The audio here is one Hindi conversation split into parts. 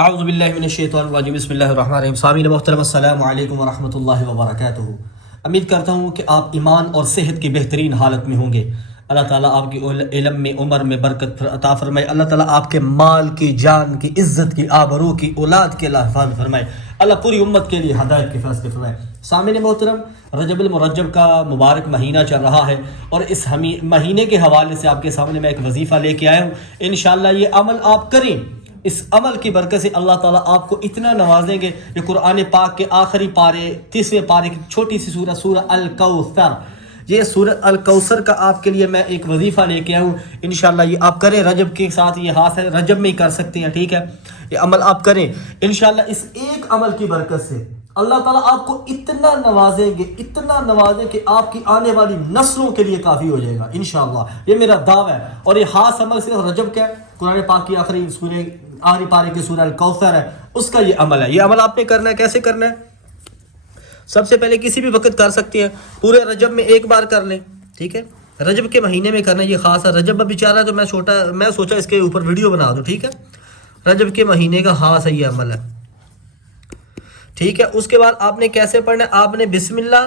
अऊज़ु बिल्लाहि मिनश्शैतानिर रजीम बिस्मिल्लाहिर रहमानिर रहीम। सामीन मोहतरम अस्सलामु अलैकुम व रहमतुल्लाहि व बरकातुहू। उम्मीद करता हूँ कि आप ईमान और सेहत की बेहतरीन हालत में होंगे। अल्लाह ताला आपकी इल्म में उम्र में बरकत अता फरमाए। अल्लाह ताला आपके माल की, जान की, इज़्ज़त की, आबरू की, औलाद के अल्लाह हिफाज़त फरमाए। अल्लाह पूरी उम्मत के लिए हिदायत के फैसले फरमाए। सामीन मोहतरम, रजब मुरज्जब का मुबारक महीना चल रहा है और इस महीने के हवाले से आपके सामने मैं एक वजीफ़ा लेके आया हूँ। इंशाअल्लाह ये अमल आप करें, इस अमल की बरकत से अल्लाह ताला आपको इतना नवाजेंगे। ये कुरान पाक के आखिरी पारे 30वें पारे की छोटी सी सूरह अल कौसर, ये सूरह अल कौसर का आपके लिए मैं एक वजीफ़ा लेके आया हूँ। इंशाअल्लाह ये आप करें, रजब के साथ ये हाथ है, रजब में ही कर सकते हैं, ठीक है। ये अमल आप करें इंशाअल्लाह। इस एक अमल की बरकत से अल्लाह ताला आपको इतना नवाजेंगे, इतना नवाजें कि आपकी आने वाली नस्लों के लिए काफ़ी हो जाएगा इंशाअल्लाह। ये मेरा दावा है। और ये खास अमल सिर्फ रजब का कुरान पाक की आखिरी पारे की सूरह अल कौसर है, उसका ये अमल है। ये अमल आपने करना है। कैसे करना है? सबसे पहले किसी भी वक्त कर सकते हैं, पूरे रजब में एक बार कर लें, ठीक है। रजब के महीने में करना, ये खास है। रजब बेचारा जो मैं सोचा इसके ऊपर वीडियो बना दूं, ठीक है। रजब के महीने का खास है ये अमल है, ठीक है। उसके बाद आपने कैसे पढ़ना है? आपने बिस्मिल्लाह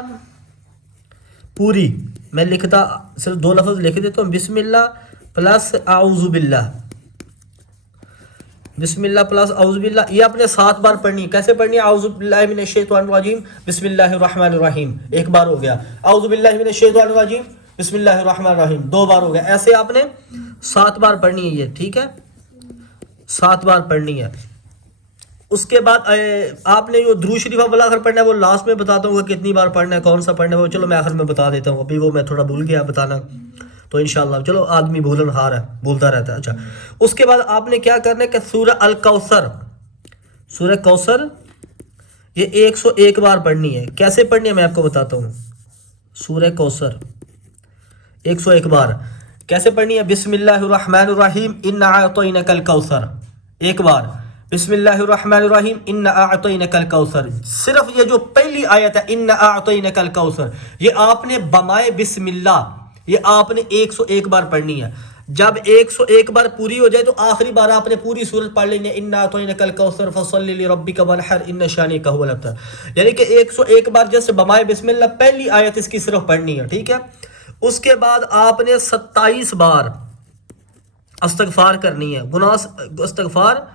पूरी, मैं लिखता सिर्फ 2 लफ्ज़ लिख देता हूँ, बिस्मिल्लाह प्लस आऊज़ु बिल्लाह, बिस्मिल्लाह प्लस आऊज़ु बिल्लाह। ये आपने 7 बार पढ़नी है। कैसे पढ़नी है? आऊज़ु बिल्लाहि मिनश शैतानिर रजीम बिस्मिल्लाहिर रहमानिर रहीम, 1 बार हो गया। आऊज़ु बिल्लाहि मिनश शैतानिर रजीम बिस्मिल्लाहिर रहमानिर रहीम, 2 बार हो गया। ऐसे आपने 7 बार पढ़नी है ये, ठीक है। 7 बार पढ़नी है। उसके बाद आपने जो दुरूद शरीफ वाला आखिर पढ़ना है, वो लास्ट में बताता हूँ कितनी बार पढ़ना है, कौन सा पढ़ना है वो चलो मैं आखिर में बता देता हूँ। अभी वो मैं थोड़ा भूल गया बताना, तो इंशाल्लाह चलो, आदमी भूलनहार है, भूलता रहता है। अच्छा, उसके बाद आपने क्या करना है कि सूरह अल कौसर, सूरह कौसर ये 101 बार पढ़नी है। कैसे पढ़नी है मैं आपको बताता हूँ। सूरह कौसर 101 बार कैसे पढ़नी है? बिस्मिल्लाहिर रहमानिर रहीम इन्ना अअतैनाकल कौसर, 1 बार। बिस्मिल्लाहिर रहमानिर रहीम इन्ना अअतैनाकल कौसर। सिर्फ ये जो पहली आयत है इन्ना अअतैनाकल कौसर, ये आपने बमाए बिस्मिल्लाह ये आपने 101 बार पढ़नी है। जब 101 बार पूरी हो जाए तो आखिरी बार आपने पूरी सूरत पढ़ लेनी है, इन्ना अअतैनाकल कौसर फसल्लि लिरब्बिका वनहर इन्ना शानिअका हुवल अबतर। यानी कि 101 बार जैसे बमाए बिस्मिल्लाह पहली आयत इसकी सिर्फ पढ़नी है, ठीक है। उसके बाद आपने 27 बार इस्तगफार करनी है, गुनाह इस्तगफार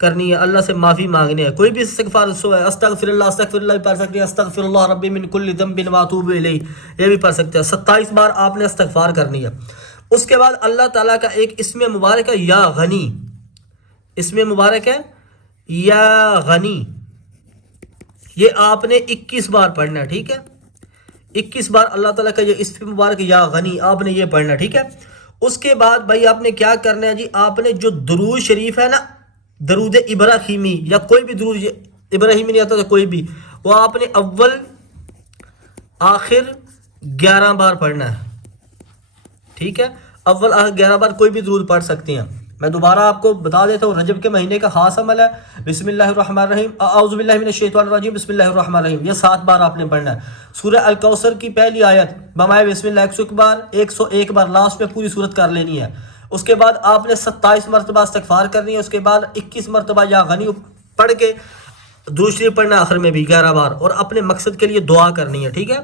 करनी है, अल्लाह से माफ़ी मांगनी है। कोई भी इस्तगफार है, अस्तगफिरुल्लाह भी पढ़ सकते हैं, अस्तगफिरुल्लाह रब्बी मिन कुल्लि ज़ंबिन व अतूबु इलैहि, ये भी पढ़ सकते हैं। 27 बार आपने इस्तगफार करनी है। उसके बाद अल्लाह ताला का एक इसमें मुबारक है या गनी, इसमें मुबारक है या गनी, ये आपने 21 बार पढ़ना है, ठीक है। 21 बार अल्लाह ताला का ये इसमें मुबारक या गनी आपने ये पढ़ना, ठीक है। उसके बाद भाई आपने क्या करना है जी, आपने जो दुरूद शरीफ है ना, दरूद इब्राहिमी या कोई भी दुरूद इब्राहिमी नहीं आता तो कोई भी, वो आपने अव्वल आखिर 11 बार पढ़ना है, ठीक है। अव्वल आखिर 11 बार कोई भी दुरूद पढ़ सकते हैं। मैं दोबारा आपको बता देता हूँ, रजब के महीने का खास अमल है बिस्मिल्लाहिर रहमानिर रहीम आऊज़ु बिल्लाहि मिनश शैतानिर रजीम बिस्मिल्लाहिर रहमानिर रहीम, ये 7 बार आपने पढ़ना है। सूरह अल कौसर की पहली आयत बमाए बिस्मिल्लाह 101 बार लास्ट में पूरी सूरत कर लेनी है। उसके बाद आपने 27 मरतबा इस्तगफार करनी है। उसके बाद 21 मरतबा या गनी पढ़ के दुरूद शरीफ पढ़ना आखिर में भी 11 बार, और अपने मकसद के लिए दुआ करनी है, ठीक है।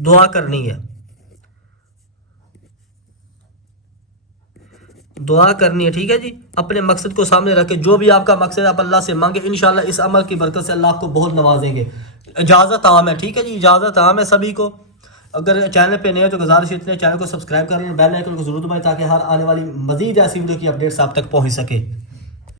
दुआ करनी है, दुआ करनी है, ठीक है जी। अपने मकसद को सामने रख के जो भी आपका मकसद है आप अल्लाह से मांगे, इंशाल्लाह इस अमल की बरकत से अल्लाह आपको बहुत नवाजेंगे। इजाज़त आम है, ठीक है जी, इजाज़त आम है सभी को। अगर चैनल पे नए हो तो गुजारिश इतने, चैनल को सब्सक्राइब कर लें, बेल आइकन को जरूर दबाएं ताकि हर आने वाली मजीद ऐसी वीडियो की अपडेट्स आप तक पहुंच सके।